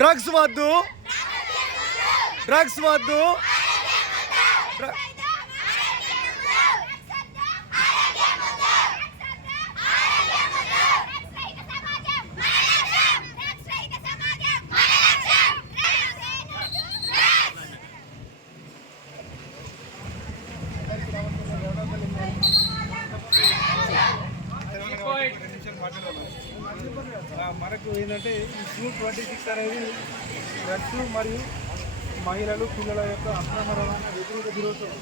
Drugs వద్దు, drugs వద్దు. మనకు ఏంటంటే జూన్ 26 అనేది డ్రగ్స్ మరియు మహిళలు పిల్లల యొక్క అక్రమరమైన వ్యతిరేక దినోత్సవం.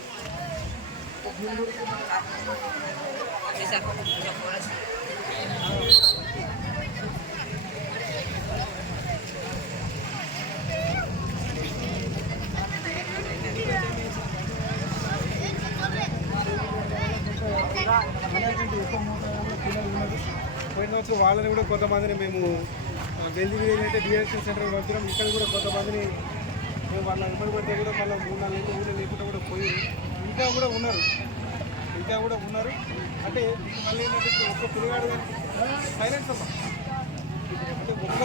పిల్లలు ఉన్నారు. పోయిన వాళ్ళని కూడా కొంతమందిని మేము జల్దీ అయితే డిఎస్ఎన్ సెంటర్కి పంపినాం. ఇక్కడ కూడా కొంతమందిని మేము వాళ్ళ ఇబ్బంది పడితే కూడా మళ్ళీ 3-4 ఏళ్ళు ఊళ్ళో లేకుండా కూడా పోయి ఇంకా కూడా ఉన్నారు. అంటే మళ్ళీ ఏంటంటే ఒక్క పిల్లగాడు కానీ సైలెన్స్ అమ్మా అంటే ఒక్క